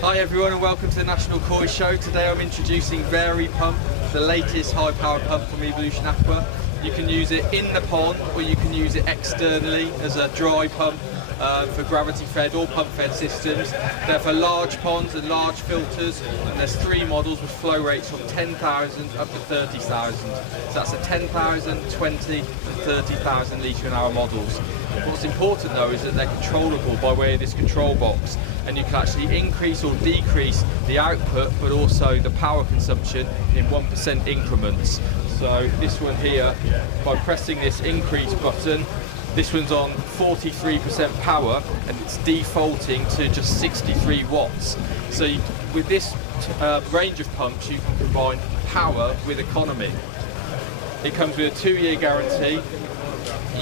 Hi everyone and welcome to the National Koi Show. Today I'm introducing Varipump, the latest high power pump from Evolution Aqua. You can use it in the pond or you can use it externally as a dry pump for gravity fed or pump fed systems. They're for large ponds and large filters, and there's three models with flow rates from 10,000 up to 30,000. So that's a 10,000, 20 and 30,000 litre an hour models. What's important though is that they're controllable by way of this control box, and you can actually increase or decrease the output but also the power consumption in 1% increments. So this one here, by pressing this increase button, this one's on 43% power and it's defaulting to just 63 watts. So with this range of pumps you can combine power with economy. It comes with a 2-year guarantee.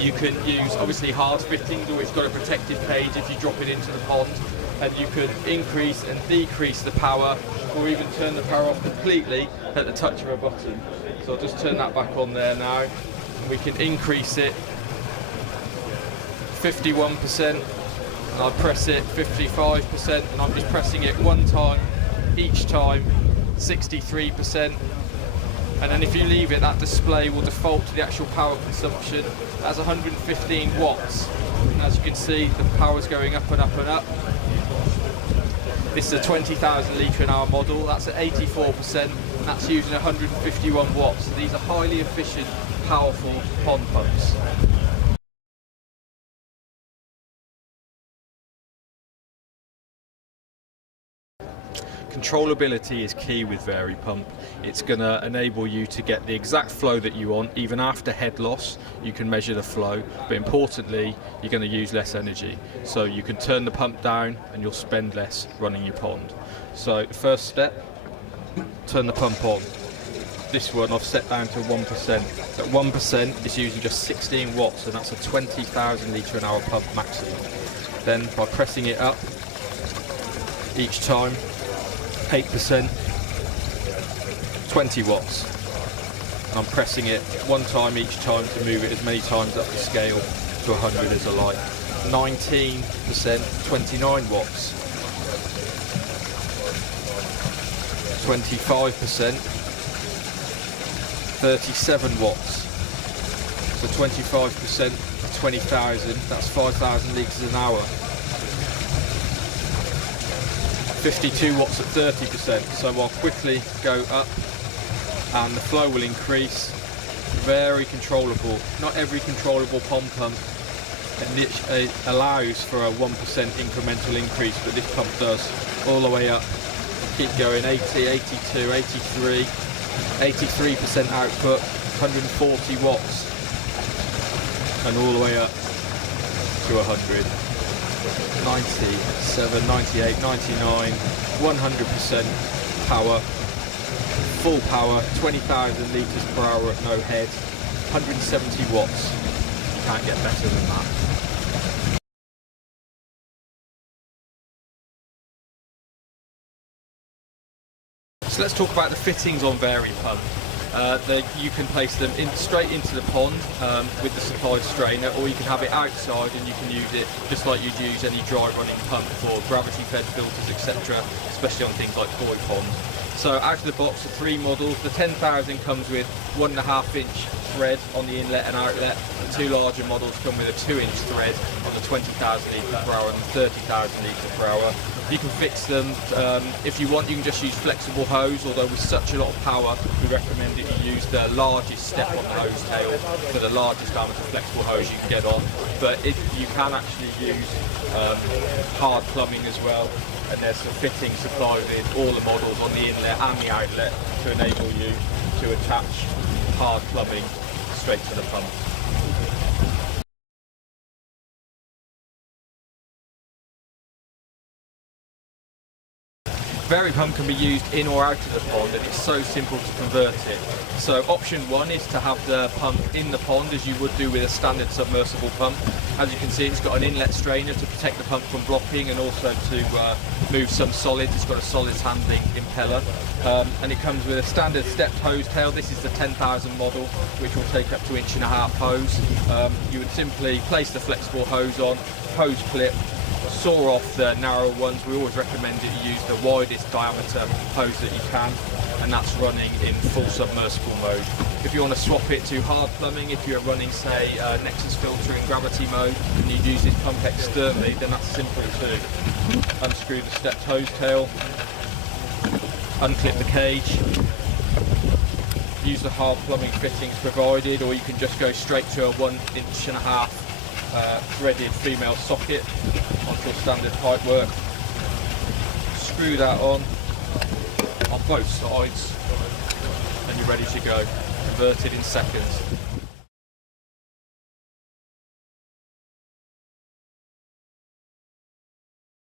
You can use obviously hard fittings, or it's got a protective cage if you drop it into the pond, and you could increase and decrease the power or even turn the power off completely at the touch of a button. So I'll just turn that back on there now. We can increase it 51%, and I'll press it 55%, and I'm just pressing it one time each time, 63%. And then if you leave it, that display will default to the actual power consumption. That's 115 watts. And as you can see, the power's going up and up and up. This is a 20,000 litre an hour model. That's at 84%, and that's using 151 watts. So these are highly efficient, powerful pond pumps. Controllability is key with Varipump. It's going to enable you to get the exact flow that you want. Even after head loss, you can measure the flow, but importantly, you're going to use less energy. So you can turn the pump down and you'll spend less running your pond. So the first step, turn the pump on. This one I've set down to 1%. At 1% it's using just 16 watts, and that's a 20,000 litre an hour pump maximum. Then by pressing it up each time, 8%, 20 watts. And I'm pressing it one time each time to move it as many times up the scale to 100 as I like. 19%, 29 watts. 25%, 37 watts. So 25%, 20,000, that's 5,000 litres an hour. 52 watts at 30%, so I'll quickly go up and the flow will increase. Very controllable. Not every controllable pond pump allows for a 1% incremental increase, but this pump does, all the way up. Keep going, 80, 82, 83, 83% output, 140 watts, and all the way up to 100. 97, 98, 99, 100% power, full power, 20,000 litres per hour at no head, 170 watts. You can't get better than that. So let's talk about the fittings on Varipump. You can place them straight into the pond with the supplied strainer, or you can have it outside and you can use it just like you'd use any dry running pump for gravity fed filters, etc., especially on things like koi ponds. So out of the box, the three models. The 10,000 comes with 1.5-inch thread on the inlet and outlet. The two larger models come with a 2-inch thread on the 20,000 litre per hour and the 30,000 litre per hour. You can fix them, if you want you can just use flexible hose, although with such a lot of power we recommend that you use the largest step on the hose tail for the largest diameter flexible hose you can get on. But you can actually use hard plumbing as well, and there's some fittings supplied with all the models on the inlet and the outlet to enable you to attach hard plumbing straight to the pump. Varipump can be used in or out of the pond, and it's so simple to convert it. So option one is to have the pump in the pond as you would do with a standard submersible pump. As you can see, it's got an inlet strainer to protect the pump from blocking and also to move some solids. It's got a solids handling impeller, and it comes with a standard stepped hose tail. This is the 10,000 model, which will take up to 1.5 inch hose. You would simply place the flexible hose on, hose clip, saw off the narrow ones, we always recommend that you use the widest diameter hose that you can, and that's running in full submersible mode. If you want to swap it to hard plumbing, if you're running, say, Nexus filter in gravity mode, and you use this pump externally, then that's simpler too. Unscrew the stepped hose tail, unclip the cage, use the hard plumbing fittings provided, or you can just go straight to a 1.5 inch threaded female socket onto a standard pipework. Screw that on both sides, and you're ready to go. Converted in seconds.